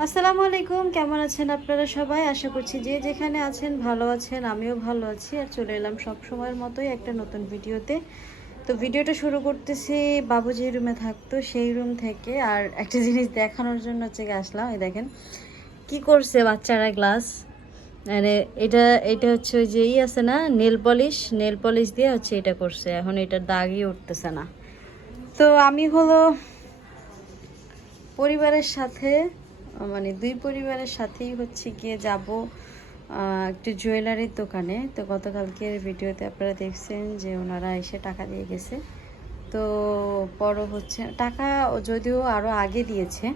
আসসালামু আলাইকুম, কেমন আছেন আপনারা সবাই? আশা করছি যে যেখানে আছেন ভালো আছেন, আমিও ভালো আছি। আর চলে এলাম সব সময়ের মতোই একটা নতুন ভিডিওতে। তো ভিডিওটা শুরু করতেছি, বাবু যে রুমে থাকতো সেই রুম থেকে। আর একটা জিনিস দেখানোর জন্য হচ্ছে আসলাম, এই দেখেন। কি করছে বাচ্চারা গ্লাস মানে এটা এটা হচ্ছে ওই যে ই আছে না নেল পলিশ নেল পলিশ দিয়ে হচ্ছে এটা করছে। এখন এটা দাগই উঠতেছে না। তো আমি হলো পরিবারের সাথে মানে দুই পরিবারের সাথেই হচ্ছে গিয়ে যাব একটু জুয়েলারির দোকানে। তো গতকালকের ভিডিওতে আপনারা দেখছেন যে ওনারা এসে টাকা দিয়ে গেছে। তো বড় হচ্ছে, টাকা যদিও আরও আগে দিয়েছে,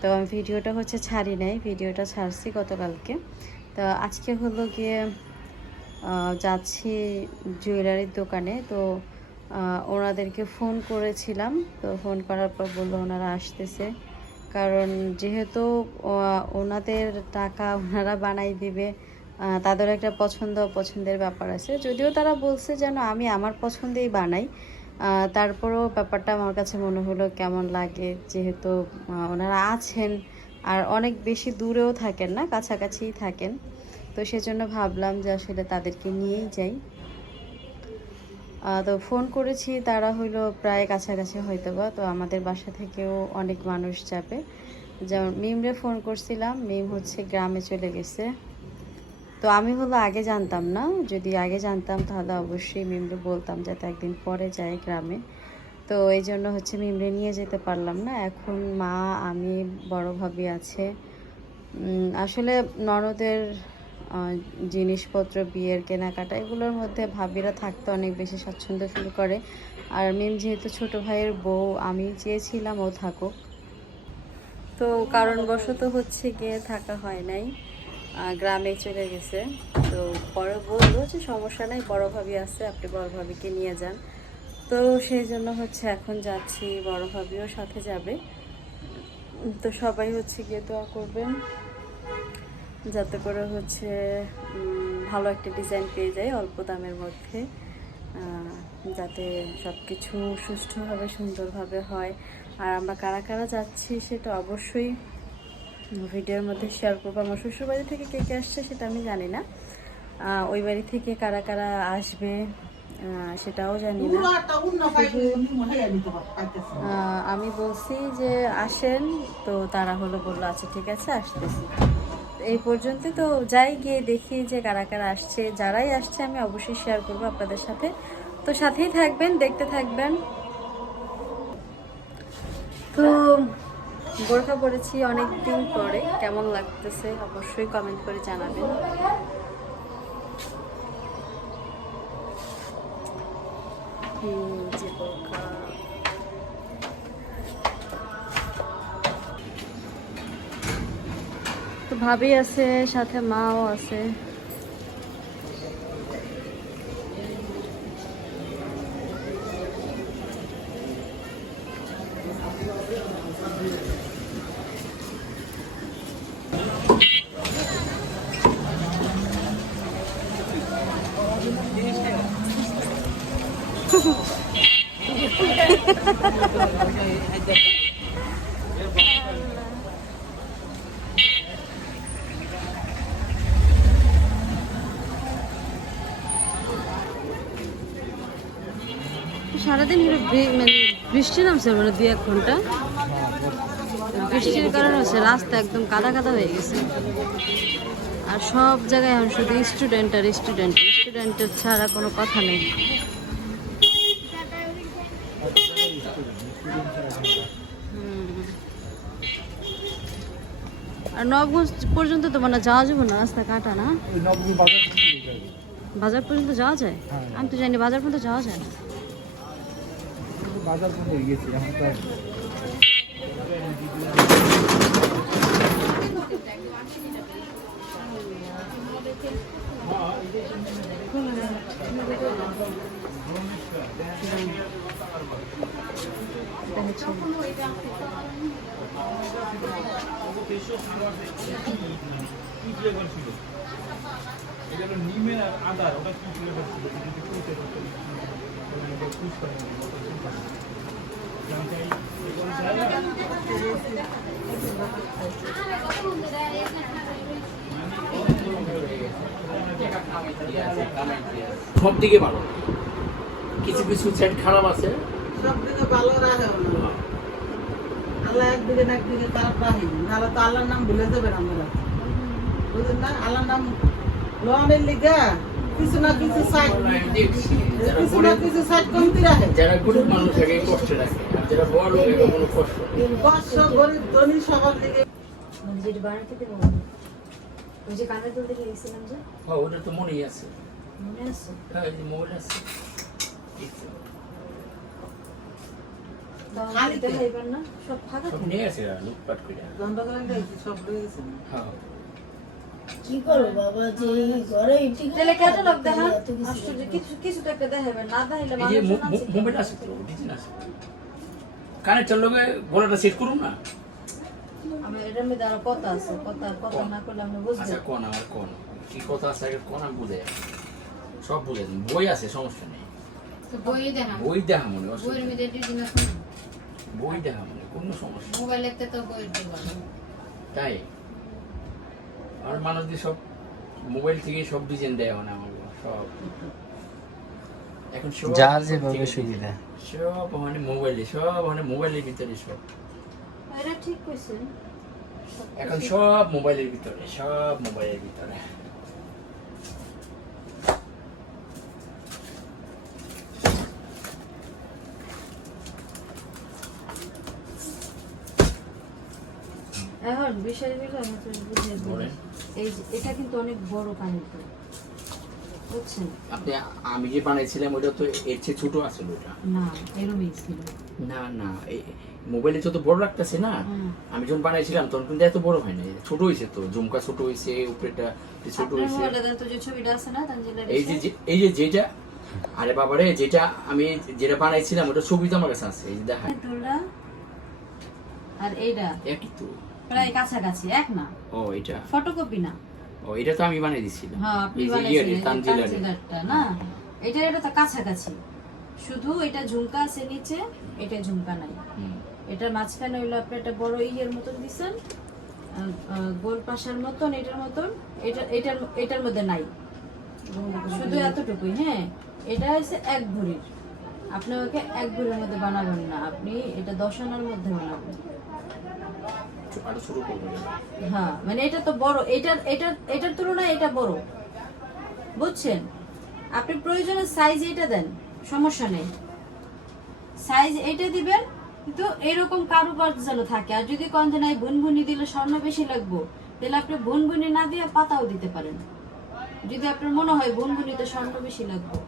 তো আমি ভিডিওটা হচ্ছে ছাড়ি নাই, ভিডিওটা ছাড়ছি গতকালকে। তো আজকে হলো গিয়ে যাচ্ছি জুয়েলারির দোকানে। তো ওনাদেরকে ফোন করেছিলাম। তো ফোন করার পর বলল ওনারা আসতেছে। কারণ যেহেতু ওনাদের টাকা ওনারা বানাই দিবে তাদের একটা পছন্দ অপছন্দের ব্যাপার আছে। যদিও তারা বলছে যেন আমি আমার পছন্দেই বানাই তারপরেও ব্যাপারটা আমার কাছে মনে হলো কেমন লাগে, যেহেতু ওনারা আছেন আর অনেক বেশি দূরেও থাকেন না, কাছাকাছিই থাকেন। তো সেজন্য ভাবলাম যে আসলে তাদেরকে নিয়েই যাই। তো ফোন করেছি, তারা হইল প্রায় কাছাকাছি হয়তো বা তো আমাদের বাসা থেকেও অনেক মানুষ যাবে। যেমন মিমরে ফোন করছিলাম, মিম হচ্ছে গ্রামে চলে গেছে। তো আমি হলো আগে জানতাম না, যদি আগে জানতাম তাহলে অবশ্যই মিমরে বলতাম যাতে একদিন পরে যায় গ্রামে। তো এই জন্য হচ্ছে মিমরে নিয়ে যেতে পারলাম না, এখন মা, আমি, বড় ভাবি আছে। আসলে ননদের জিনিসপত্র, বিয়ের কেনাকাটা, এগুলোর মধ্যে ভাবিরা থাকতে অনেক বেশি স্বাচ্ছন্দ্য ফিল করে। আর মিম যেহেতু ছোট ভাইয়ের বউ, আমি চেয়েছিলাম ও থাকুক। তো কারণবশত হচ্ছে গিয়ে থাকা হয় নাই। গ্রামে চলে গেছে। তো পরে বলল যে সমস্যা নাই, বড় ভাবি আছে, আপনি বড় ভাবিকে নিয়ে যান। তো সেই জন্য হচ্ছে এখন যাচ্ছি, বড় ভাবিও সাথে যাবে। তো সবাই হচ্ছে গিয়ে দোয়া করবেন। যাতে করে হচ্ছে ভালো একটা ডিজাইন পেয়ে যায় অল্প দামের মধ্যে। যাতে সব কিছু সুষ্ঠুভাবে সুন্দরভাবে হয়। আর আমরা কারা কারা যাচ্ছি সেটা অবশ্যই ভিডিওর মধ্যে শেয়ার করব। আমার শ্বশুরবাড়ি থেকে কে কে আসছে সেটা আমি জানি না। ওই বাড়ি থেকে কারা কারা আসবে সেটাও জানি না। আমি বলছি যে আসেন তো তারা হলো বলল আচ্ছা ঠিক আছে আসতেছি। এই পর্যন্ত তো যাই গিয়ে দেখি যে কারা কারা আসছে যারাই আসছে আমি অবশ্যই শেয়ার করব আপনাদের সাথে। তো সাথেই থাকবেন দেখতে থাকবেন। তো বোরখা পড়েছি অনেক দিন পরে কেমন লাগতেছে অবশ্যই কমেন্ট করে জানাবেন। হুম, ভাবি আছে সাথে মাও আছে। সারাদিন হলো বৃ- মানে বৃষ্টি নামছে মানে দুই এক ঘণ্টা। বৃষ্টির কারণে হচ্ছে রাস্তা একদম কাদা কাদা হয়ে গেছে। আর সব জায়গায় এখন শুধু স্টুডেন্ট আর স্টুডেন্ট স্টুডেন্টের ছাড়া কোনো কথা নেই। আর নবগঞ্জ পর্যন্ত তো মানে যাওয়া যাবে না রাস্তা কাটা না? বাজার পর্যন্ত যাওয়া যায়? হ্যাঁ। আমি তো জানি বাজার পর্যন্ত যাওয়া যায় না। বাজার পর্যন্ত গেছি এখন তো আর এটা হচ্ছে এটা হলো নিমের আর আদার ওটা কি ফ্লেভার ছিল এটা একটু কুইতে করতে সব দিকে ভালো। কিছু কিছু সেট খারাপ আছে। সব দিকে ভালো রাখে আল্লাহ একদিকে না একদিকে খারাপ রাখে। নাহলে তো আল্লাহর নাম ভুলে যাবেন আমরা বুঝলেন না? আল্লাহর নাম লোনের লিগা কিছু না কিছু সাইড কিছু না কিছু সাইড কমতি রাখে। যারা গরিব মানুষ থাকে কষ্টে রাখে। যারা বড় লোক কোনো কষ্ট কষ্ট গরিব ধনী সবার দিকে মানে যেটা দেবো ওই যে কানের দুল দেখে যে? হ্যাঁ ওটা তো মনেই আছে। মনে আছে? হ্যাঁ এই যে আছে। খালি তো। দেখাইবার না? সব ফাঁকা সব নিয়ে আছে লুটপাট করে। গন্ডগোল সব রয়ে গেছে? হ্যাঁ। কি করো বাবা? যে ঘরে ইটি তাহলে ক্যাটালগ দেখা আশ্চর্য কিছু কিছু তো একটা দেখাইবেন না দেখাইলে মানুষ মো- মো- আছে তো ডিজাইন আছে কানেরটার লগে গলাটা সেট করুন না। আমি এটার মধ্যে আরও কথা আছে কথা কথা না করলে আপনি বুঝবেন আচ্ছা কোন আমার কোন? কি কথা আছে কোন আমি বুঝে সব বুঝে বই আছে সমস্যা নেই। বই দেখা বই দেখা মনে বইয়ের মধ্যে দুদিন আছে। বই দেখা মনে কোনো সমস্যা। মোবাইল দেখতে তো বই দেখবা। তাই? আর মানুষ দিয়ে সব মোবাইল থেকে সব ডিজাইন দেয় মানে আমার সব। এখন সব যার যেভাবে সুবিধা। সব মানে মোবাইলে সব মানে মোবাইলের ভিতরে সব। এটা ঠিক কইছেন। এখন সব মোবাইলের ভিতরে সব মোবাইলের ভিতরে। এখন বিষয় হলো আমি তো বুঝে বলি বলেন। এই যে এটা কিন্তু অনেক বড় বুঝছেন? আপনি আমি যে বানাইছিলাম ওটা তো এর চেয়ে ছোট আছে ওটা। না ছিল। না না এই মোবাইলে যত বড় লাগতেছে না আমি যখন বানাইছিলাম তখন কিন্তু এত বড় হয় না। ছোট হয়েছে তো ঝুমকা ছোট হয়েছে উপরেটা ছোট হয়েছে এই যে এই যে যেটা আরে বাবারে যেটা আমি যেটা বানাইছিলাম ওটা ছবি তো আমার কাছে আছে এই দেখা। আর এইটা। একই তো প্রায় কাছাকাছি এক না? ও এটা। ফটোকপি না? ও এটা তো আমি বানিয়ে দিছিলাম হ্যাঁ আপনি তানজিলারে তানজিলারটা না? এটা এটা তো কাছাকাছি। শুধু এটা ঝুমকা আছে নিচে এটা ঝুমকা নাই। হুম। এটার মাঝখানে হইল আপনি একটা বড় ইয়ের মতন দিছেন গোল পাশার মতন এটার মতন এটা এটার এটার মধ্যে নাই। শুধু এতটুকুই হ্যাঁ। এটা হচ্ছে এক ভরির আপনি ওকে এক ভরির মধ্যে বানাবেন না আপনি এটা দশ আনার মধ্যে বানাবেন। হ্যাঁ মানে এটা তো বড় এটার এটার এটার তুলনায় এটা বড়। বুঝছেন? আপনি প্রয়োজনে সাইজ এটা দেন সমস্যা নেই। সাইজ এটা দিবেন কিন্তু এরকম কারুকার্য যেন থাকে। আর যদি কন নাই বুনবুনি দিলে স্বর্ণ বেশি লাগবো তাহলে আপনি বুনবুনি না দিয়ে পাতাও দিতে পারেন। যদি আপনার মনে হয় বুনবুনিতে স্বর্ণ বেশি লাগবে।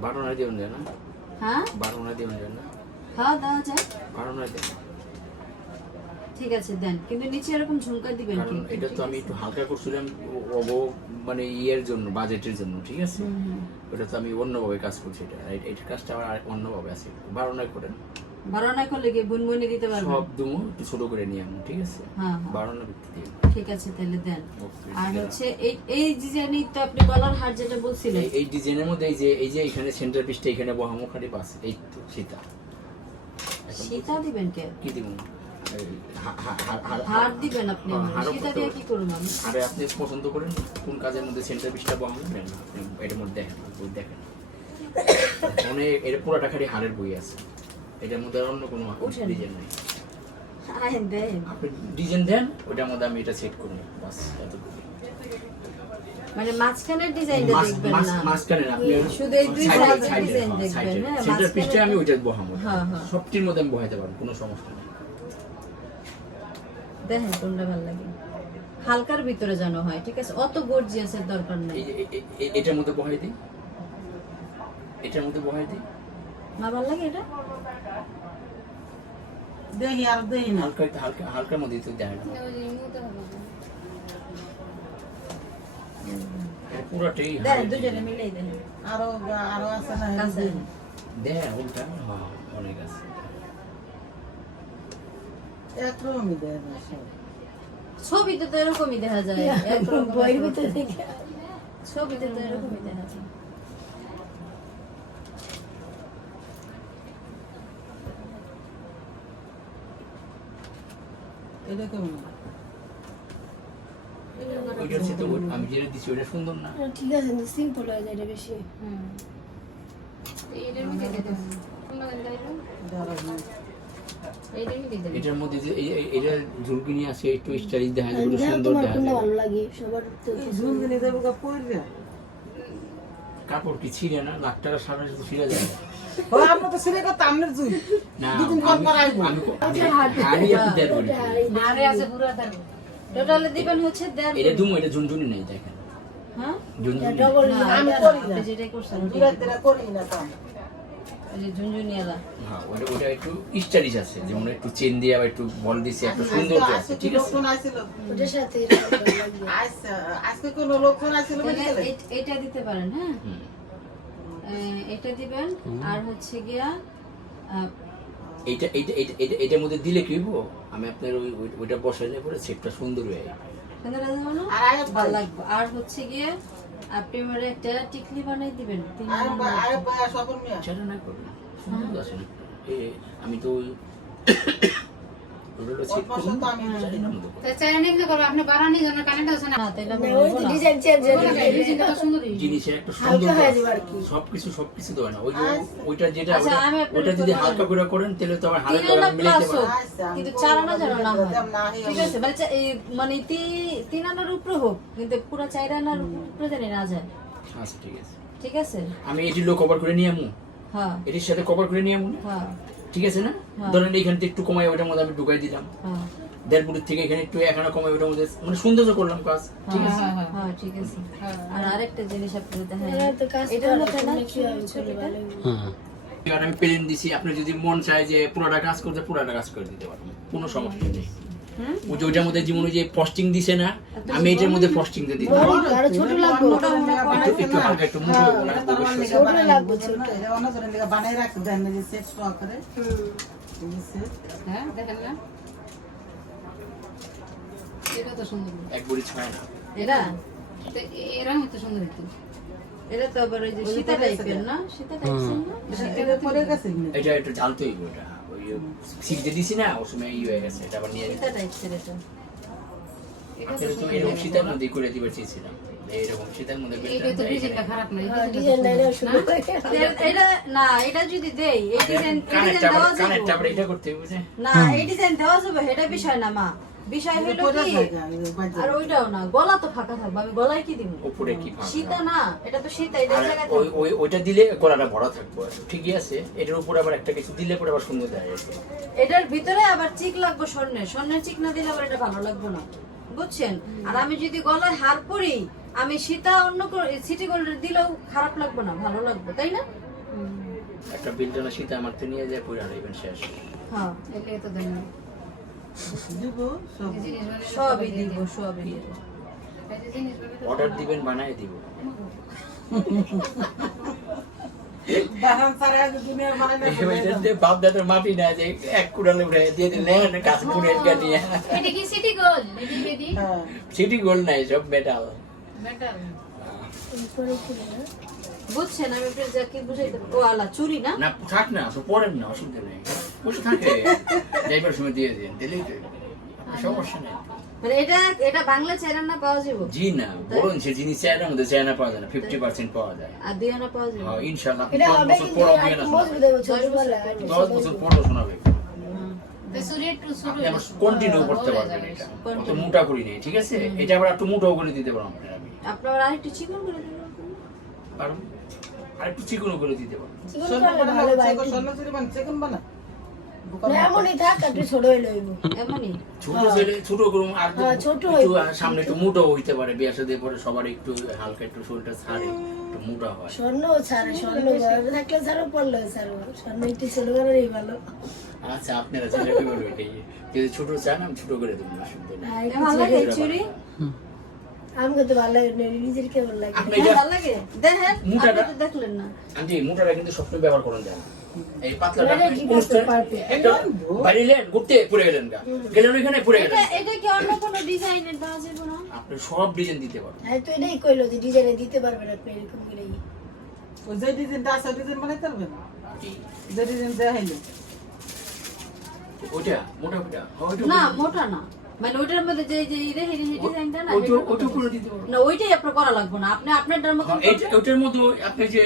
বারো না দেবেন যায় না? হ্যাঁ? যায় না? দাওয়া যায়? ঠিক আছে দেন। কিন্তু নিচে এরকম ঝুমকা দিবেন এটা তো আমি একটু হালকা করছিলাম ও- অব মানে ইয়ের জন্য বাজেটের জন্য ঠিক আছে। ওটা তো আমি অন্যভাবে কাজ করছি এটা। কাজটা আমার অন্যভাবে আছে। করেন। করলে কি বুনবুনি দিতে পারবেন? সব দুমো ছোট করে নিয়ে আমো ঠিক আছে? হ্যাঁ, হ্যাঁ। বারো না দিয়ে। ঠিক আছে তাহলে দেন। আর হচ্ছে এই এই ডিজাইনই তো আপনি গলার হার যেটা বলছিলেন। এই- ডিজাইনের মধ্যে এই যে এই যে এখানে সেন্টার পিসটা এখানে বহামো খালি পাস এই তো সীতা। সীতা দিবেন কে? কি দিব? এই হা- হা- হা- হা- হার দিবেন আপনি সীতা দিয়ে কি করুন আমি? আরে আপনি পছন্দ করেন কোন কাজের মধ্যে সেন্টার পিসটা আপনি এটার মধ্যে দেখেন বই দেখেন। অনেক এর পুরাটা খালি হাড়ের বই আছে। এটার মধ্যে অন্য কোনো। ডিজাইন নেই। আপনি ডিজাইন দেন ওটার মধ্যে আমি এটা সেট করব। বাস এতটুকু। মানে মাঝখানের ডিজাইনটা দেখবেন না? মাঝখানে আপনি শুধু এই দুই সাইডের ডিজাইন হ্যাঁ, দেখবেন হ্যাঁ সেন্টার পিসটা আমি ওইটা বহাবো হ্যাঁ, হ্যাঁ। সবটির মধ্যে আমি বহাইতে পারব কোনো সমস্যা নেই। দেখেন কোনটা ভালো লাগে। হালকার ভিতরে যেন হয় ঠিক আছে? অত গর্জিয়াসের দরকার নেই। এটার মধ্যে বহাই দিই। এটার মধ্যে বহাই দিই। না ভালো লাগে এটা? দেখি আর দেখি না হালকা হালকা হালকার মধ্যে তো দেয় না। এটা পুরোটাই দেন হাড়ের দুজনে মিলেই দেন। আরও আরও আছে না দেয় উল্টা? হ্যাঁ অনেক আছে। একরকমই দেয় না সব। ছবিতে তো এরকমই দেখা যায়। একরকম বইয়ের ভিতরে ছবিতে তো এরকমই দেখা যায়। এটা কেমন ওইটা হচ্ছে আমি যেটা দিচ্ছি ওইটা সুন্দর না? ঠিক আছে সিম্পল হয়ে যায় এটা বেশি। হুম। এইটার মধ্যে এটার মধ্যে যে এটা ঝুলকি নিয়ে আসে একটু স্টাইলিশ দেখা যায় সুন্দর দেখা যায় ভালো লাগে? সবার তো এই ঝুল দিনে যাব গা পড়বে? কাপড় কি ছিঁড়ে না? লাখ টাকা সারা ছিঁড়ে যায়। আমরা তো সিরে কথা আমনের জুই। দুদিন পর আমি পর আসব। আমি হাড়ি আপনি দেড় বলি আরে আছে পুরো তার টোটালে দিবেন হচ্ছে দেড় এটা দুমো এটা ঝুনঝুনি নেই দেখেন। হ্যাঁ? ঝুনঝুনি ডবল আমি করি না, না। করছেন দূরে দূরে করি না কাম এই যে ঝুনঝুনিয়ালা হ্যাঁ ওটা ওটা একটু স্টাইলিশ আছে যেমন একটু চেন দিয়ে আবার একটু বল দিছে একটু সুন্দর আছে ঠিক আছে? ওটার সাথে লাগবে আজকে কোনো তাহলে বুঝলে এটা দিতে পারেন হ্যাঁ? এটা দিবেন আর হচ্ছে গিয়া এইটা এইটা এইটা- এটার মধ্যে দিলে কি হইব? আমি আপনার ওই ওই- ওইটা বসাইলে পরে সেটটা সুন্দর হয়ে যাবে। সুন্দর আছে না? আর ভালো লাগবে। আর হচ্ছে গিয়ে আপনি আমার একটা টিকলি বানাই দিবেন সেটা না করবেন সুন্দর আছে। এ আমি তো সবকিছু সবকিছু দেয় না। ওই যে আচ্ছা। ওইটা যেটা আচ্ছা, যদি হালকা করে করেন তাহলে তো আবার হালকা আচ্ছা, আমি কিন্তু চার আনা যেন না যেমন না ঠিক আছে মানে চা- মানে তিন আনার উপরে হোক কিন্তু পুরো চার আনার উপরে জানি না যায়। আচ্ছা ঠিক আছে। ঠিক আছে? আমি এটি লো কভার করে নিয়ে আমু হ্যাঁ। এটির সাথে কভার করে নিয়ে আমু হ্যাঁ। ঠিক আছে না? হ্যাঁ। ধরেন এখান থেকে একটু কমাই ওটার মধ্যে আমি ঢুকাই দিলাম। দেড়পুরের থেকে এখানে একটু এখানে কমাই ওটার মধ্যে মানে সৌন্দর্য করলাম কাজ ঠিক আছে? হ্যাঁ ঠিক আছে। আর আরেকটা জিনিস আপনি দেখেন এরা তো কাজ এটার করে, মধ্যে না তোমরা কীভাবে ছোট করলে ছোটটা? ভালো লাগবে? এবার আমি প্লেন দিছি আপনি যদি মন চায় যে পুরোটা কাজ করতে পুরোটা কাজ করে দিতে পারবেন কোনো সমস্যা নেই। যে ওইটার মধ্যে যেমন ওই যে ফস্টিং দিছে না আমি এটার মধ্যে ফস্টিং দিয়ে তো, আরও ছোট লাগবে একটু একটু হালকা একটু মুঠো ছোট লাগবে, ছোট। এটা অন্য জনের বানাই রাখছে দেন যে সেট করে এই যে set। হ্যাঁ দেখেন না এটা তো সুন্দর এক বড়ি ছয় না। এরা? তো সুন্দর এটা তো আবার ওই যে সীতা টাইপের না? সীতা টাইপের না এটা- এটা পরে গেছে এটা একটু ঢালতে হইব এটা ওই সিটে দিছি না ও সময় ই হয়ে গেছে এটা আবার নিয়ে তো এরকম শীতের মধ্যে করে দিবার চেয়েছিলাম এইরকম শীতের মধ্যে হ্যাঁ, ডিজাইনটা এটাও সুন্দর। এ- এটা না এটা যদি দেই এই ডিজাইন দেওয়া যাবে। না এই ডিজাইন দেওয়া যাবে এটা বিষয় না মা। বিষয় পরে কি। আর ওইটাও না গলা তো ফাঁকা থাকবে আমি গলায় কি দিব উপরে কি ফাঁকা? সীতা না এটা তো সীতা এটা জায়গায় ওই ওই ওইটা দিলে গলাটা ভরা থাকবে ঠিকই আছে এটার উপরে আবার একটা কিছু দিলে পরে আবার সুন্দর দেখা যাবে এটার ভিতরে আবার চিক লাগবে স্বর্ণের স্বর্ণের চিক না দিলে আবার এটা ভালো লাগবে না বুঝছেন? আর আমি যদি গলায় হার পরি আমি সীতা অন্য সিটি গোল্ড দিলেও খারাপ লাগবে না ভালো লাগবে তাই না? একটা বিলজনা সীতা আমার তো নিয়ে যায় পরে হারাইবেন শেষ। হ্যাঁ এগুলো তো দেন না দিব, সবই দিব সবই দিব। অর্ডার দিবেন বানায় দিব। দুনিয়ার বানাই না যে এক কুড়ালে উঠে দিয়ে সিটি গোল হ্যাঁ। সিটি গোল্ড নাই সব মেটাল? বুঝছেন আমি কি বুঝাইতে ও আলা চুরি না? না থাক না তো পড়েন না অসুবিধা নেই। বসে থাকে। যাইবার সময় দিয়ে দিন। দিলেই সমস্যা নেই। মানে এটা এটা বাংলা চেরান না পাওয়া যাবে? জি না বলুন সে জিনিস চায়নার মধ্যে চায়না পাওয়া যায় না ফিফটি পার্সেন্ট পাওয়া যায়। আর দুই আনা পাওয়া যাবে? হ্যাঁ ইনশাল্লাহ দশ বছর দশ বছর শোনাবে। কন্টিনিউ করতে পারবেন এটা। অত মোটা করি নেই ঠিক আছে? এটা আবার একটু মোটাও করে দিতে পারো আপনার। আমি আপনার আরেকটু চিকন করে আর একটু দিতে পারো চিকন বানা। চেকন, বানা, এমনই থাক, একটু ছোট হইলে হইবো। এমনই? ছোট ছেলে ছোট করুন আর হ্যাঁ, ছোট একটু সামনে একটু মোটাও হইতে পারে বিয়া সাথে পরে সবার একটু হালকা একটু শরীরটা ছাড়ে একটু মোটা হয়। স্বর্ণ ছাড়ে, স্বর্ণ ঘরে থাকলে ছাড়ো, পড়লেও ছাড়ো। স্বর্ণ একটু ছোট করেই ভালো। আচ্ছা আপনারা ছেলে কি বলবেন যদি ছোট চান আমি ছোট করে দেবো নেই আর ভালো লাগে না, নিজের কেমন লাগে। আপনি এটা ভালো লাগে? দেখেন মোটাটা- দেখলেন না। আন্টি মোটাটা কিন্তু সবসময় ব্যবহার করেন যায় এই পাতলাটা অনুষ্ঠান- একটা বাইরে ঘুরতে পড়ে গেলেন গা। গেলেন ওইখানে পড়ে গেলেন এটা কি অন্য কোনো ডিজাইনের দেওয়া যাবে না আপনি সব ডিজাইন দিতে পারেন হ্যাঁ, তো এটাই কইলো যে ডিজাইনে দিতে পারবেন আপনি এরকম করেই। ওই যে ডিজাইনটা আছে, ডিজাইন বানাইতে পারবেন? যে ডিজাইন দেয়া হইল। ওইটা মোটা ওইটা না মোটা না। মানে ওইটার মধ্যে যে যে এই রে- এই ডিজাইনটা না ওটা ওটা মধ্যে- করে দিতে পারো না ওইটাই আপনার করা লাগবে না। আপনি আপনারটার মতো হ্যাঁ, ওটার মধ্যে আপনি যে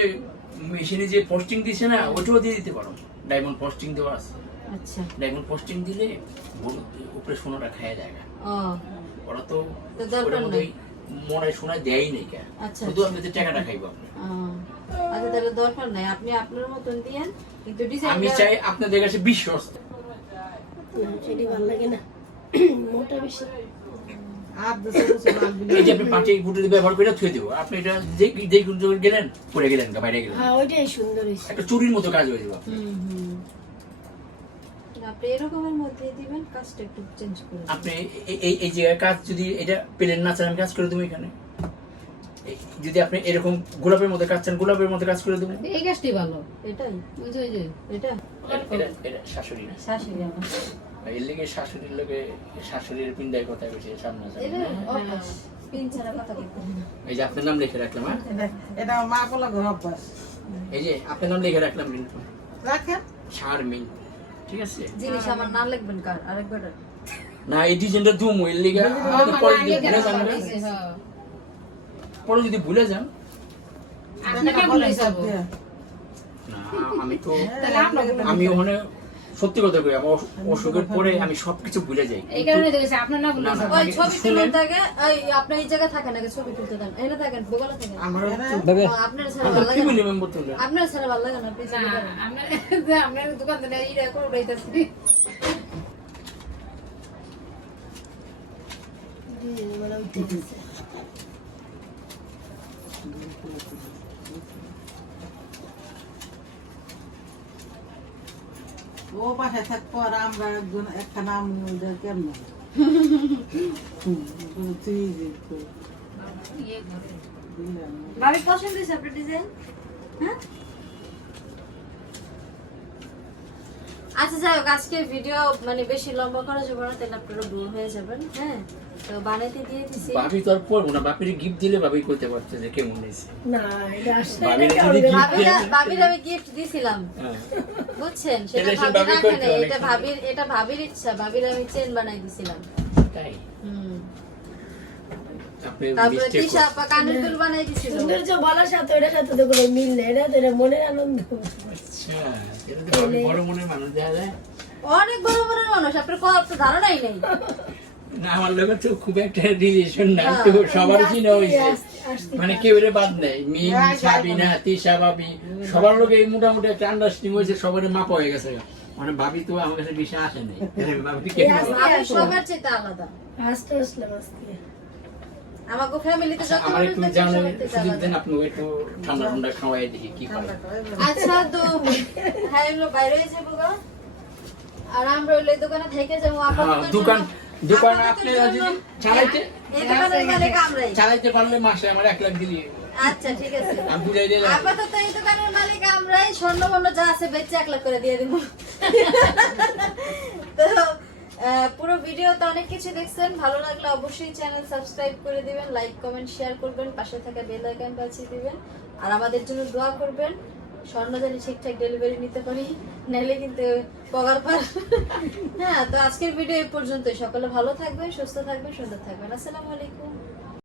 মেশিনে যে পোস্টিং দিছে না ওটাও দিয়ে দিতে পারো। ডায়মন্ড পোস্টিং দেওয়া আছে। আচ্ছা। ডায়মন্ড পোস্টিং দিলে উপরে সোনাটা খায় যায় না। ও। ওরা তো দরকার ওটার মধ্যে মনে সোনা দেয়ই নেই কে। আচ্ছা, শুধু আচ্ছা। আপনি যে টাকাটা খাইবো আপনি আচ্ছা তাহলে দরকার নাই। আপনি আপনার মতন দিয়েন কিন্তু আমি চাই আপনাদের কাছে বিশ্বাস না, সেটি ভালো লাগে না। মোটা বেশি। আর দুশো দুশো লাল বিলে এই যে আপনি পাটি গুটি ব্যবহার করে থুয়ে দেবো। আপনি এটা যে যে গুটি গেলেন পরে গেলেন বাইরে গেলেন। হ্যাঁ ওইটাই সুন্দর হয়েছে। একটা চুরির মতো কাজ হয়ে যাবে। আপনি এরকমের মধ্যে দিবেন কাজটা একটু চেঞ্জ করে দিবেন। আপনি এই- এই জায়গায় কাজ যদি এটা প্লেন না চান আমি কাজ করে দেবো এখানে। এই- যদি আপনি এরকম গোলাপের মধ্যে কাজ চান গোলাপের মধ্যে কাজ করে দেবো। এই গাছটি ভালো এটাই। ওই যে এটা। এটা- এটা এটা শাশুড়ি শাশুড়ি আমার। এর লেগে শাশুড়ির লোকে শাশুড়ির পিন্ডায় কথা বেশি সামনে হয়। এই যে আপনার নাম লিখে রাখলাম হ্যাঁ? এটা- মা বলা ঘর অভ্যাস। এই যে আপনার নাম লিখে রাখলাম কিন্তু রাখেন। শারমিন ঠিক আছে? জিনিস আমার নাম লিখবেন কার? আরেকবার না এই ডিজাইনটা দুম এর লেগে পরে যদি ভুলে যান হ্যাঁ। পরে যদি ভুলে যান। আপনাকে বলে যাব। না আমি তো আমি ওখানে সত্যি কথা কই আমার অসুখের পরে আমি সবকিছু ভুলে যাই। এই কারণে দেখেছি আপনার না বলে না, না। ওই ছবি। তুলুন থাকে ওই আপনি এই জায়গায় থাকেন আগে ছবি তুলতে দেন। এখানে থাকেন বগলে থাকেন। আমার আপনার ছাড়া ভালো লাগে কি বলি মেম্বার আপনার ছাড়া ভালো লাগে না? আপনি না আপনার যে আপনার দোকান থেকে ইরা করে উঠাইতেছি। মানে উঠে গেছে ও পাশে থাকব, আর আমরা একজন, একটা নাম ওদের কেমন? তুই পছন্দ হয়েছে ডিজাইন হ্যাঁ? আচ্ছা যাই হোক আজকে ভিডিও মানে বেশি লম্বা করা যাবে না, তাহলে আপনারা বোর হয়ে যাবেন হ্যাঁ? তো বানাইতে দিয়ে দিছি। ভাবি তো আর পড়ব না বাপির গিফট দিলে ভাবি করতে পারছে যে কেমন হয়েছে। না এটা আসলে ভাবির এটা যদি কেমন gift ভাবিরা ভাবির আমি গিফট দিছিলাম। হ্যাঁ। বুঝছেন? সেটা ভাবি ভাবি রাখে করতে নাই অনেক এটা ভাবির এটা ভাবির ইচ্ছা ভাবির আমি চেন বানাই দিছিলাম। তাই? হুম। তারপরে mistake তিশা করছেন। আপা কানের দুল বানাই দিছিল। সৌন্দর্য বলার সাথে ওটার সাথে তো কোনো মিল নেই এটা তো এটা মনের আনন্দ। আচ্ছা এটা তো বড় মনের মানুষ দেখা যায়। অনেক বড় বড় মানুষ আপনার কোনো আপনার ধারণাই নেই। না আমার লোকের তো খুব একটা রিলেশন নাই হ্যাঁ। তো সবার চিনা হয়েছে। মানে কেউ বাদ নেই মিম সাবিনা তিশা ভাবি সবার লোকে মোটামুটি একটা আন্ডারস্ট্যান্ডিং হয়েছে সবার মাপ হয়ে গেছে। মানে ভাবি তো আমার কাছে বেশি আসে নাই। সবার চেয়ে আলাদা। আসতে আসলাম আমাকে ফ্যামিলিতে যত আমার একটু থাকে জানার সবার চেয়ে সুযোগ দেন আপনি একটু ঠান্ডা ঠান্ডা খাওয়াই দেখি কি করে। আচ্ছা তো হ্যাঁ বাইরে যাব আর আমরা ওই দোকানে থেকে যাব। হ্যাঁ, আপাতত দোকান দোকান আপাতত আপনারা চালাইতে মালিক আমরাই। চালাইতে পারলে মাসে আমার এক লাখ দিলি। আচ্ছা ঠিক আছে। আমি বুঝাই দিলাম। আপাতত এই দোকানের মালিক আমরাই স্বর্ণ বর্ণ যা আছে বেচে এক লাখ করে দিয়ে দিব। তো পুরো ভিডিওতে অনেক কিছু দেখছেন। ভালো লাগলে অবশ্যই চ্যানেল সাবস্ক্রাইব করে দিবেন লাইক কমেন্ট শেয়ার করবেন পাশে থাকা বেল আইকন বাজিয়ে দিবেন। আর আমাদের জন্য দোয়া করবেন। স্বর্ণ জানি ঠিকঠাক ডেলিভারি নিতে পারি, নাহলে কিন্তু পগার পার। হ্যাঁ তো আজকের ভিডিও এই পর্যন্তই। সকলে ভালো থাকবেন, সুস্থ থাকবেন, সুন্দর থাকবেন। আসসালামু আলাইকুম।